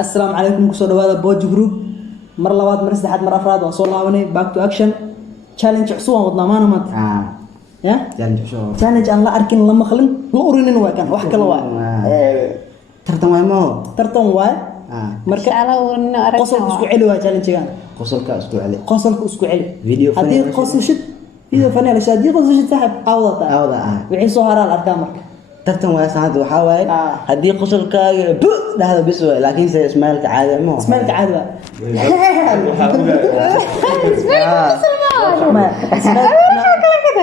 السلام عليكم كسر هذا بوج جروب مر لواد مر سدحات مر أفراد وصول لابني باك تو أكشن تشالنج عصوان وضمان مات يا تشالنج أنا لا أركن لما خلنا لا أورين وكان وحكي لواء ترتم واي ترتم واي مركز على ورنا قصل اسكو علو تشالنج كان قصلك اسكو علي قصلك اسكو علي فيديو هذه قصل شد فيديو فني على شادي قصل شد سحب عوضة وعي صهران الأرقام مركز ترتم واي ساعات وحاول هدي قصلك هذا بسوي لكن اسمالك عادي مو اسمالك عادي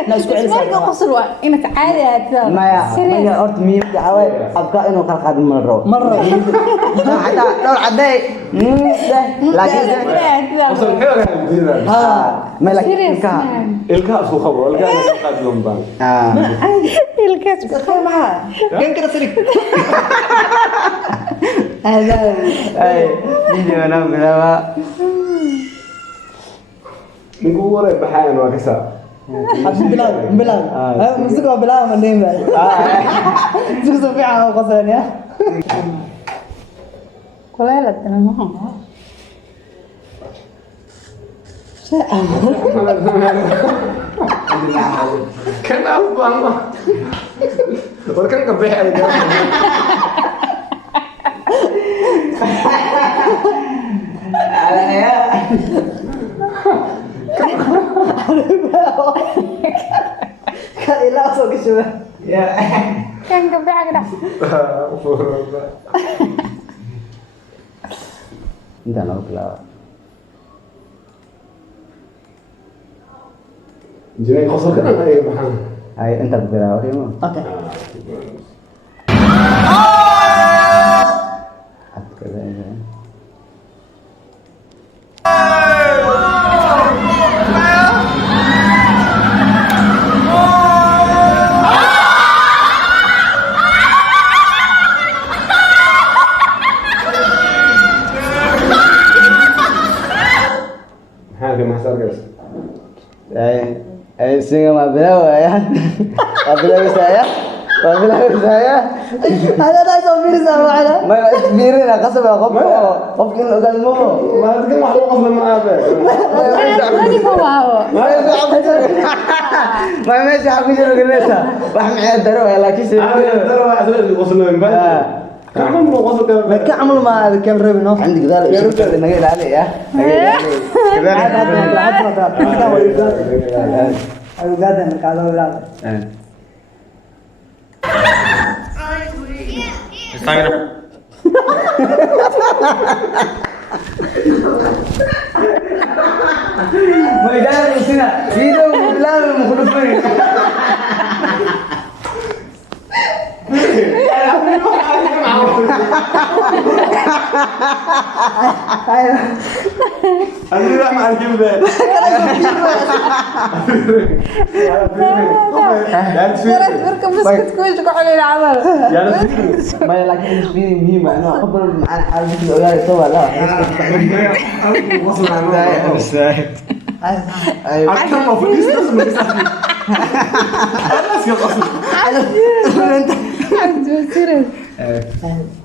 لا اسمعك قصر انك عادي هذا ما يا أرت ميم دعوة أبقى إنه خلق هذا مرة حتى لو عدي لكن وصل حلو ما لك الكاس وخبر الكاس يوم بان الكاس تخيل معاه كان كده سريك هذا أي فيديو أنا بلاوا نقول ورا بحاين وكسا بلال مسكوا بلال من دين بقى تكسب فيها وقصرين يا كلها تمام كان أفضل وكان كبيح على يا كان إلا أصل كشوة كان كبيح كده أنت لو كلا جيني خسر كده أي محل هاي أنت بلاوا كيما أوكي هذا ما صار جالس أي سينما ما بلاوا يا ما بلاوا saya هذا لا يصير سوا على ما يصيرنا قسم قف إنه قال مو ما تقول واحد قصلا ما أبى ما ماشي حبيبي قلنا راح معي الدروة لكن شيء الدروة عشان وصلنا من بعد كم وصل ما كعمل ما كان ربي نوف عندك ذلك نقيل عليه يا نقيل عليه ما يدار سنة فيديو بلاد المخلصين أنا راح مع الجنبة بركب مسكت كويس كحول العمل ما لكن في مهمة أنا أخبر معنا حال مثل أولاد سوا لا وصل على مش ساعد أيوة أكثر ما في اسمه الناس يقصد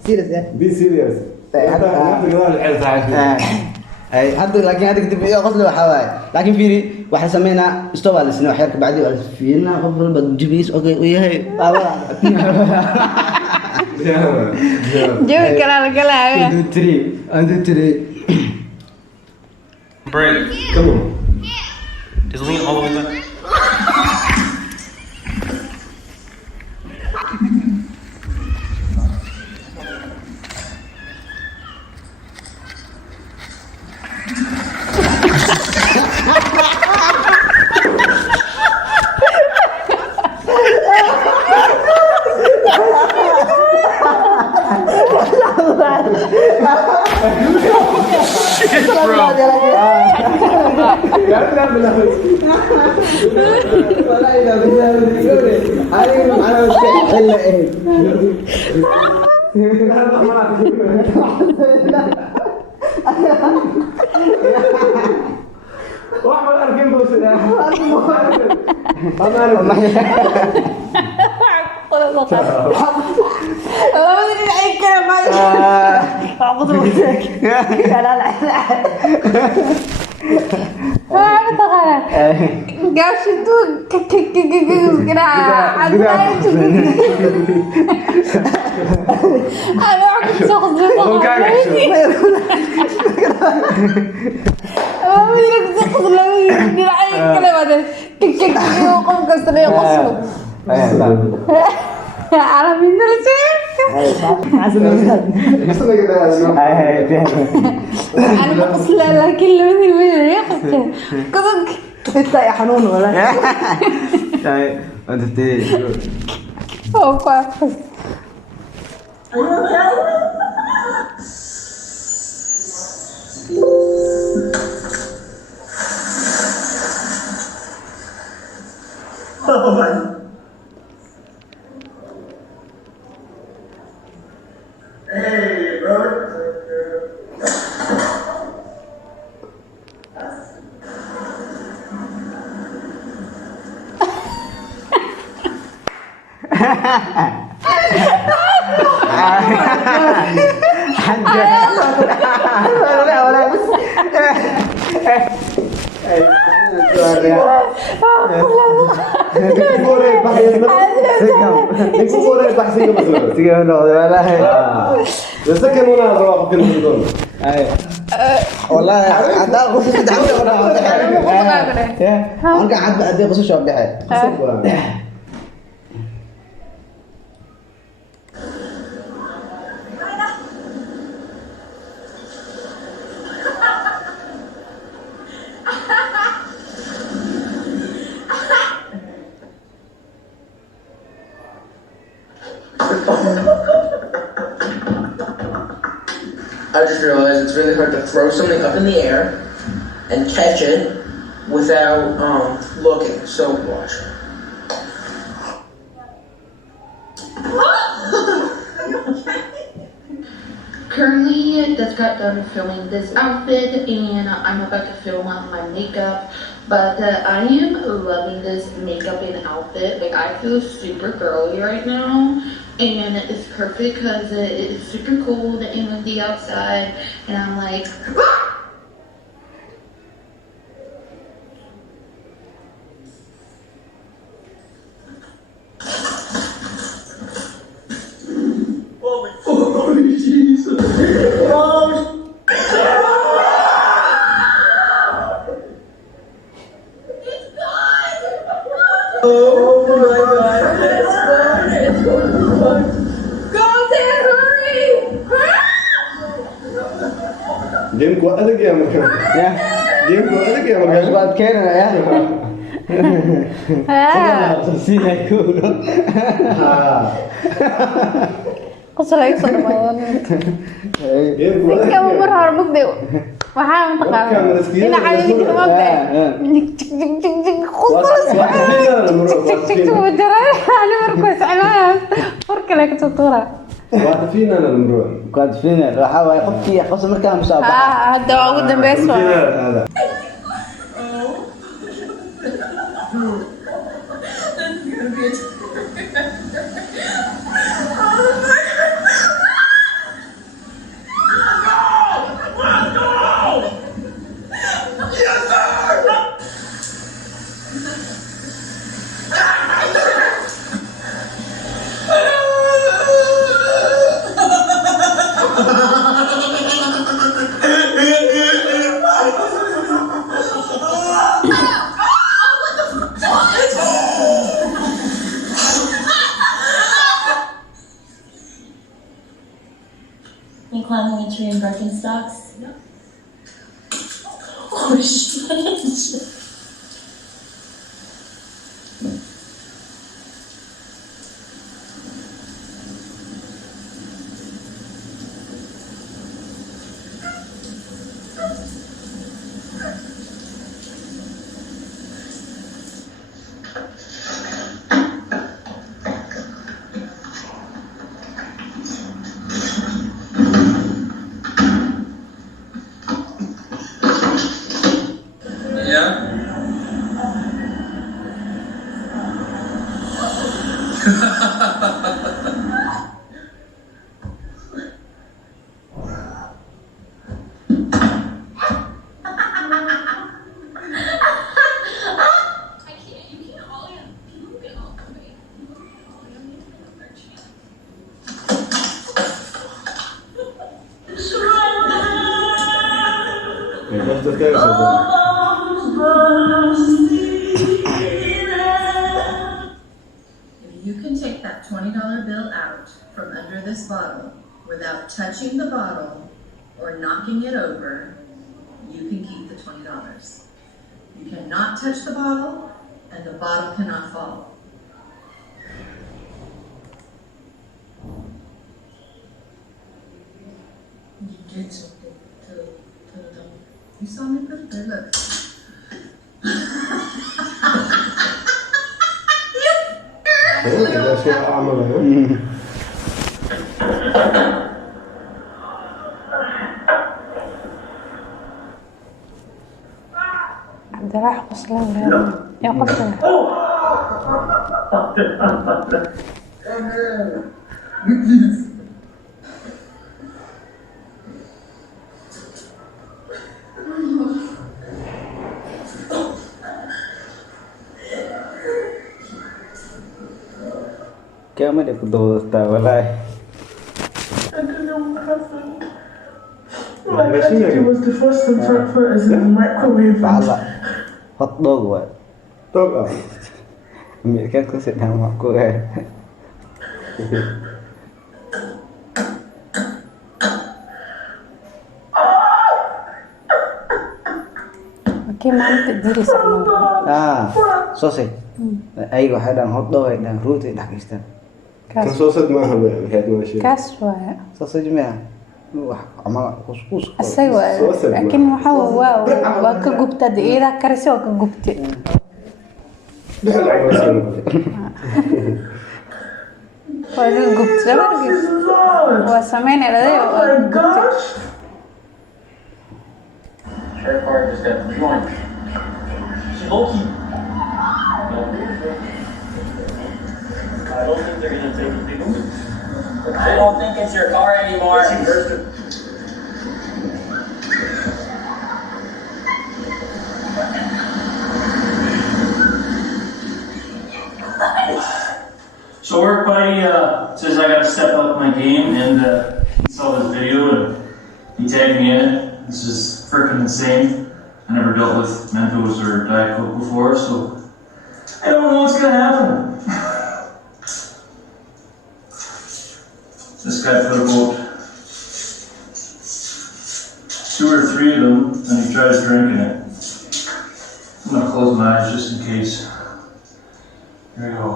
سيريس يا بي سيريس أي حد لكن هذا كتب إيه قصده حواي لكن فيري واحد سمينا استوى لسنا وحيرك بعدي فينا قبل بتجيبيس أوكي وياي جوي كلام تري Break. Come on. Just lean all the way back. Shit, bro. واحد أركين بوسي والله ما ادري اي كلام لا لا ما تقرا قاش انتو كده انا عم تخزن أميرك تخزن لي العين كلمة كك وقم قصري قصر على مين الشيء أنا بقص لا كلمة يا أخي كذا انت يا حنون ولا انت تي أوه والله عدا قصص دعوة أنا قاعد أدي قصص شو بحال I just realized it's really hard to throw something up in the air and catch it without looking. So watch. Currently, just got done filming this outfit and I'm about to film my makeup, but I am loving this makeup and outfit. Like, I feel super girly right now, and it's perfect because it's super cold and windy outside, and I'm like, Oh, Jesus. Oh my God, it's fun, it's fun. Go, Dad, hurry! Game ko adag ya marka. Game ko adag ya marka. بعد كده يا قصر يكسر ما Game ko adag. كم مرة مقدي وحاول تقال هنا عليك المبدأ خصوص وجرى على مركز عمام فرق لك تطورة Waad fiina na numro. كنت فين راح يحط فيها قصة مركان مسابقة هذا قدام بيسوا هذا. You climbing a tree in Birkenstocks? No. Oh shit. Dat kijk zo. If you can take that $20 bill out from under this bottle without touching the bottle or knocking it over, you can keep the $20. You cannot touch the bottle, and the bottle cannot fall. You did something to the dog. You saw me put it there, look. Dat is geen armen, hè? عبد الراح قصلين يا قصلين Kaya may dikudos ta walay. Was the first and for as in the microwave. Pala. Hot dog wa. Toch af. Mẹ các có sự tham học của em. كيف ما أنت تديري سعمل sausage. أيوة هذا hot dog هذا روتي داكستان. Kan sausage maaha waxaad maashay. كاس واي sausage ما عمل قصقص. أسوأ لكن هو وكجبت إذا كرسي وكجبت وهذا جبت زمان وسمين هذا وجبت Sheriff Hart just got drunk. She's low-key. I don't think they're gonna take it. I don't think it's your car anymore. So work buddy says I gotta step up my game, and he saw this video and he tagged me in it. This is freaking insane. I never dealt with Mentos or Diet Coke before, so I don't know what's gonna happen. This guy put about 2 or 3 of them, and he tries drinking it. I'm gonna close my eyes just in case. Here we go.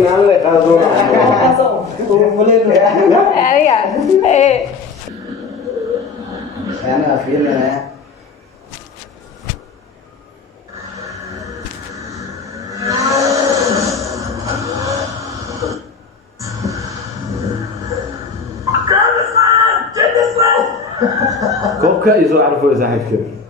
Final le qaado. أنا فينا Koobka iyo soo carfo saaxiibkii.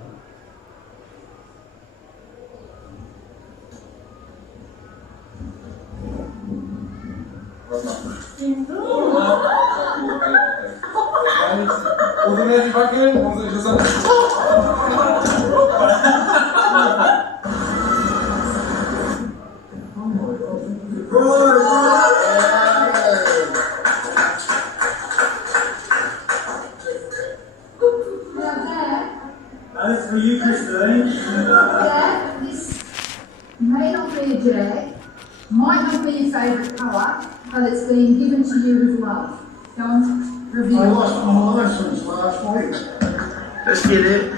That's for you, Christine. Yeah, this may not be a jag, might not be your favourite colour, but it's been given to you with love. Go on, review. I lost my license last week. Let's get it.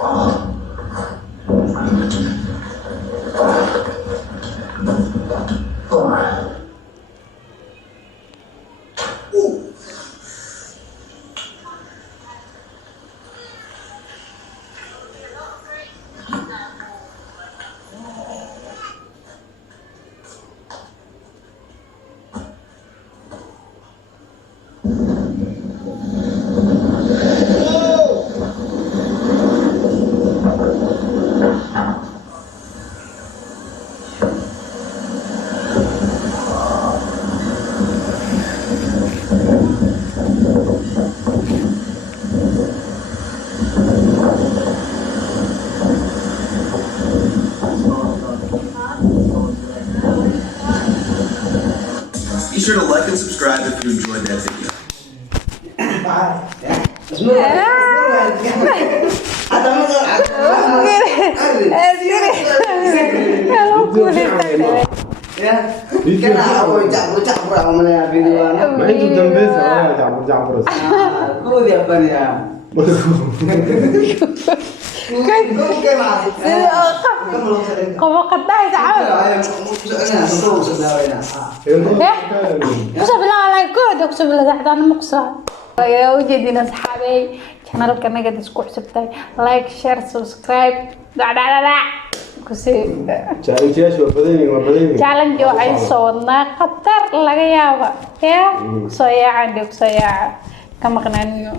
Be sure to like and subscribe if you enjoyed that video. Como katay sa amin. Kusa bilang alay ko, kusa bilang saxdaan muksa. Ayaa u jeedina asxaabay channelka naga isku xisabtay like share subscribe kusi challenge waxay soo wadnaa khatar laga yaaba soo yaacan ka maqnaan